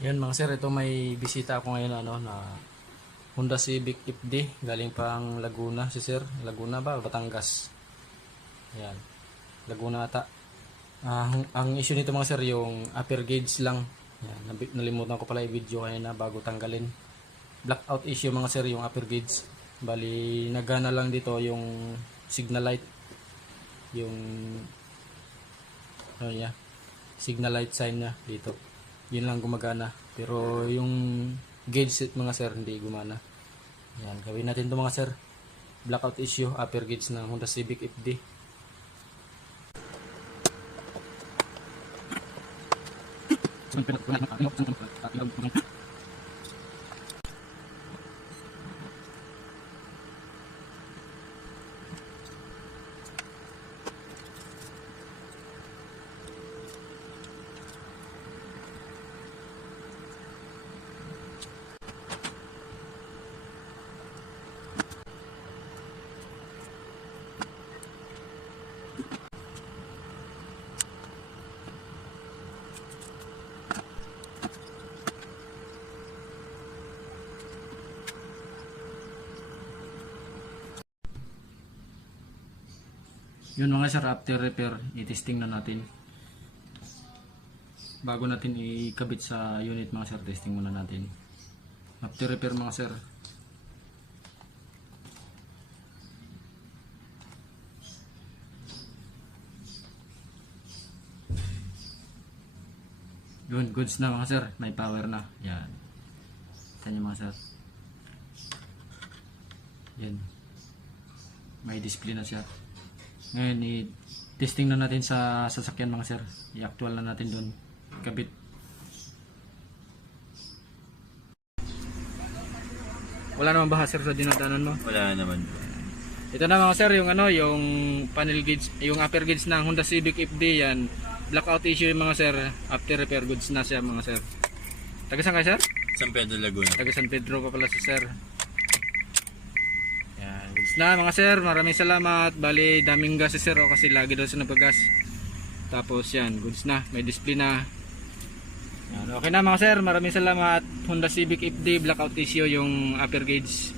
Yan mga sir, ito may bisita ako ngayon na Honda Civic FD galing pang Laguna si sir. Laguna ba? Batangas. Yan. Laguna ata. Ang issue nito mga sir yung upper gauge lang. Yan. Nalimutan ko pala i-video kanina bago tanggalin. Blackout issue mga sir yung upper gauge. Bali nagana lang dito yung signal light. Yung signal light sign niya dito. Yun lang gumagana, pero yung gauge set mga sir hindi gumana. Yan, gawin natin to mga sir. Blackout issue, upper gauge ng Honda Civic FD. Yun mga sir, after repair, i-testing na natin. Bago natin ikabit sa unit mga sir, testing muna natin. After repair mga sir. Yun, goods na mga sir, may power na. Yan. Tignan nyo mga sir. Yan. May display na siya. Ngayon, i-testing na natin sa sasakyan mga sir. I-actual na natin doon. Kabit. Wala naman ba sir sa dinadanan mo? Wala naman. Ito na mga sir, yung yung panel gauge, yung upper gauge ng Honda Civic FD yan. Blackout issue yung mga sir. After repair goods na siya mga sir. Taga saan kayo sir? San Pedro, Laguna. Taga San Pedro pa pala si sir. Goods na mga sir, maraming salamat. Bali daming gas si sir kasi lagi daw siya nagpagas. Tapos yan, goods na, may display na. Yan, okay na mga sir, maraming salamat. Honda Civic FD blackout issue yung upper gauge.